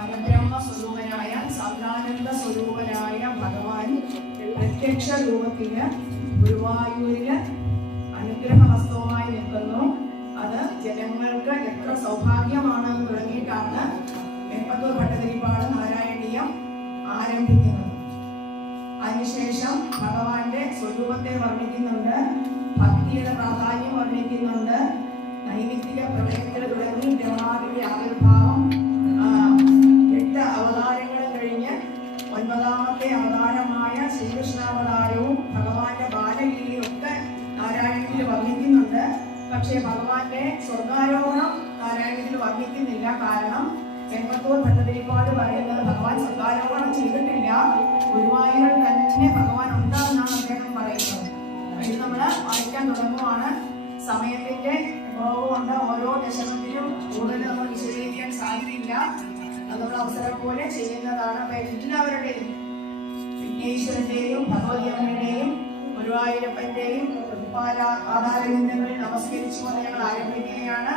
പരബ്രഹ്മ സ്വരൂപനായ സദാനന്ദ സ്വരൂപനായ ഭഗവാൻ പ്രത്യക്ഷ രൂപത്തിന് ഗുരുവായൂരില് അനുഗ്രഹഹസ്തവുമായി നിൽക്കുന്നു. അത് ജനങ്ങൾക്ക് എത്ര സൗഭാഗ്യമാണെന്ന് തുടങ്ങിയിട്ടാണ് മേപ്പത്തൂർ ഭട്ടതിരിപ്പാട് നാരായണീയം ആരംഭിക്കുന്നത്. അതിനുശേഷം ഭഗവാന്റെ സ്വരൂപത്തെ വർണ്ണിക്കുന്നുണ്ട്, ഭക്തിയുടെ പ്രാധാന്യം വർണ്ണിക്കുന്നുണ്ട്, നൈമിത്തിക പ്രളയത്തിൽ തുടങ്ങി ദേവാദിയുടെ ആവിർഭാവം, 8 അവതാരങ്ങളും കഴിഞ്ഞ് 9ാമത്തെ അവതാരമായ ശ്രീകൃഷ്ണാവതാരവും ഭഗവാന്റെ ബാലലീലയും ഒക്കെ നാരായണീയത്തിൽ വർണ്ണിക്കുന്നുണ്ട്. പക്ഷേ ഭഗവാന്റെ സ്വർഗാരോഹണം നാരായണീയത്തിൽ വർണ്ണിക്കുന്നില്ല. കാരണം മേപ്പത്തൂർ ഭട്ടതിരിപ്പാട് പറയുന്നത് ഭഗവാൻ സ്വർഗാരോഹണം ചെയ്തിട്ടില്ല, ഗുരുവായൂരിൽ തന്നെ ഭഗവാൻ ഉണ്ടാകുന്നാണ് അദ്ദേഹം പറയുന്നത്. ഇത് നമ്മൾ വായിക്കാൻ തുടങ്ങുവാണ്. സമയത്തിന്റെ കുറവുകൊണ്ട് ഓരോ ദശകത്തിലും കൂടുതൽ നമ്മൾ വിശദീകരിക്കാൻ സാധ്യതയില്ല. അത് നമ്മൾ അവസരം പോലെ ചെയ്യുന്നതാണ്. അപ്പൊ എല്ലാവരുടെയും വിഘ്നേശ്വരന്റെയും ഭഗവതിയമ്മയുടെയും ഗുരുവായൂരപ്പന്റെയും ആധാരബിന്ദങ്ങളിൽ നമസ്കരിച്ചുകൊണ്ട് ഞങ്ങൾ ആരംഭിക്കുകയാണ്.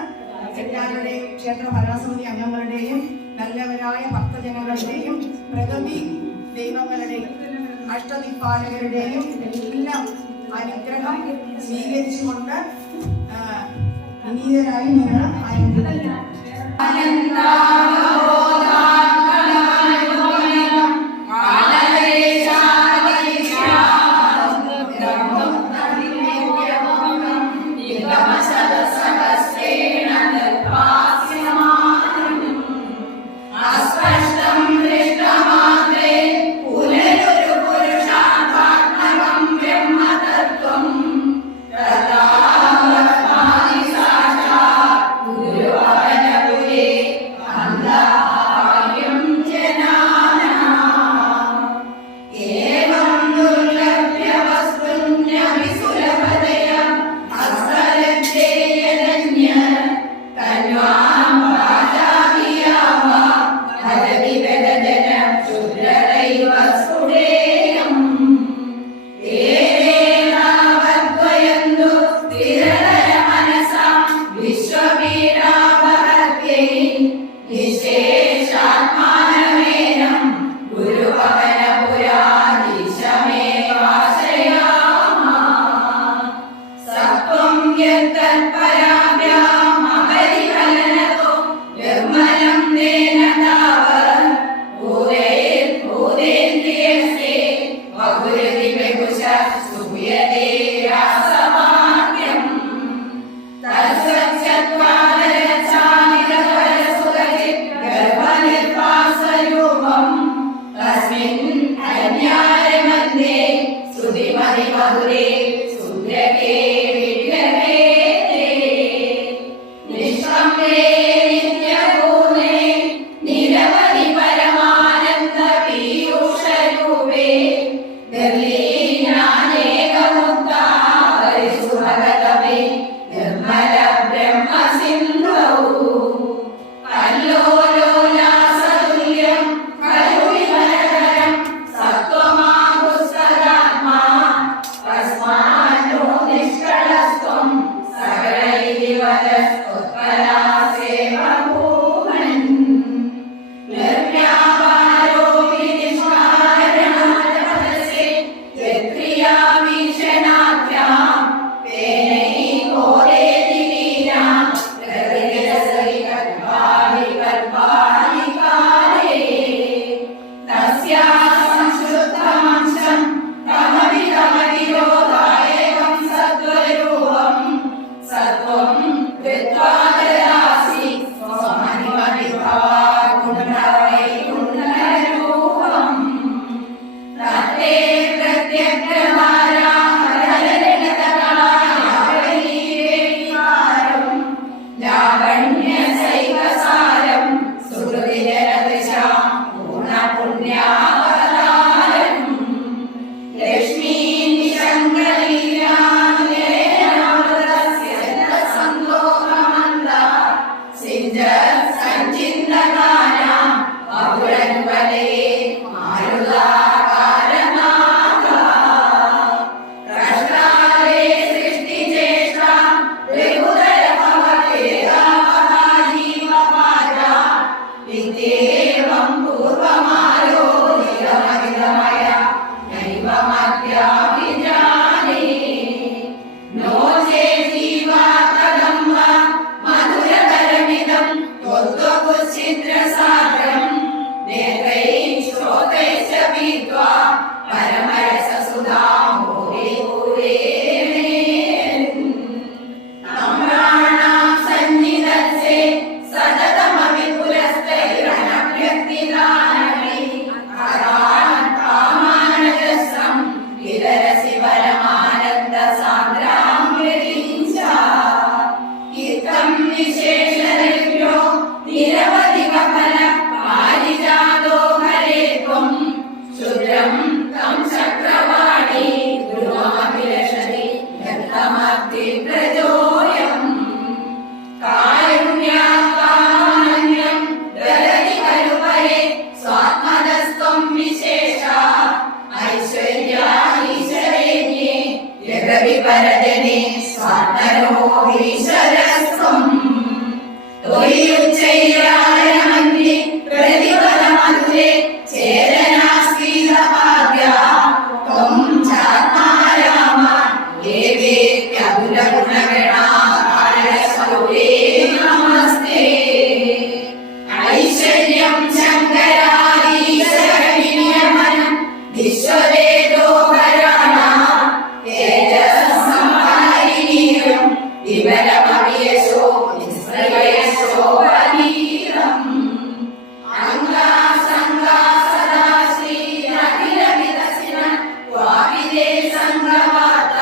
എല്ലാവരുടെയും ക്ഷേത്ര ഭരണസമിതി അംഗങ്ങളുടെയും നല്ലവരായ ഭക്തജനങ്ങളുടെയും പ്രകൃതി ദൈവങ്ങളുടെയും അഷ്ടദിക്പാലകരുടെയും എല്ലാം അനുഗ്രഹം സ്വീകരിച്ചുകൊണ്ട് വിനീതരായി ഞങ്ങൾ ആരംഭിക്കുന്നു. Allah ഏവം പൂർവമാലോചിതമഹിതമയ നൈവമദ്യാഭിജാനേ നോ ചേതീവാകദംബ മധുരതരമിദം ത്വത്വകുച്ഛിദ്രസാദ്രം നേത്രൈः ശ്രോത്രൈശ്ച പീത്വാ പരമരസസുധാമോദേ നമ്രാണാം സന്നിധത്സേ സതതമപി പുരസ്തൈരണഭ്യക്തിദാനൈ കാമാനജസ്രം വിതരസി പരമാനന്ദസാന്ദ്രാം യതീഞ്ച ഇത്തം വിശേഷരഭ്യോ നിരവധികഫല പാരിജാതോ ഹരേ ത്വം ശുദ്രം തം ചക്രവാണി ധ്രുവമഭിലഷതി യത്തമർത്തി പ്രജോയം കാരുണ്യാത്മാനന്യം ദദതി ഖലു പരേ സ്വാത്മതസ്ത്വം വിശേഷ ഐശ്വര്യാധീശ്വരേണ്യേ യദപി പരജനേ സ്വാത്മനോ ഈശ്വരസ്ത്വം ത്വയുച്ചൈരായ മന്യേ പ്രതിഫലമധുരേ ചേതനാസ്കീതഭാഗ്യ ത്വം ചാത്മാരാമ ദേവേത്യതുലഗുണഗണാകാരസ്വരൂപേ നമസ്തേ ഐശ്വര്യം ശങ്കരാദീശ്വരവിനിയമനം വിശ്വവേദോഹരാണ തേജസ്സംഹാരിണീയം വിമലമവിയശോ നിസ്ത്രയശോ പരീരം അംഗാസംഗാ സദാ ശ്രീരഖിലവിലസിന ത്വാവിദേ സംഗവാത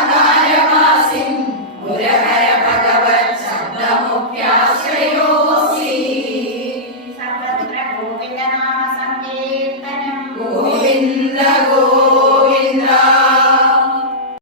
സർവാധാകാരവാസിം മുരഹര ഭഗവത് ശബ്ദമുഖ്യാശ്രയോസി സർവത്ര ഗോവിന്ദനാമ സങ്കീർത്തനം ഗോവിന്ദ ഗോവിന്ദ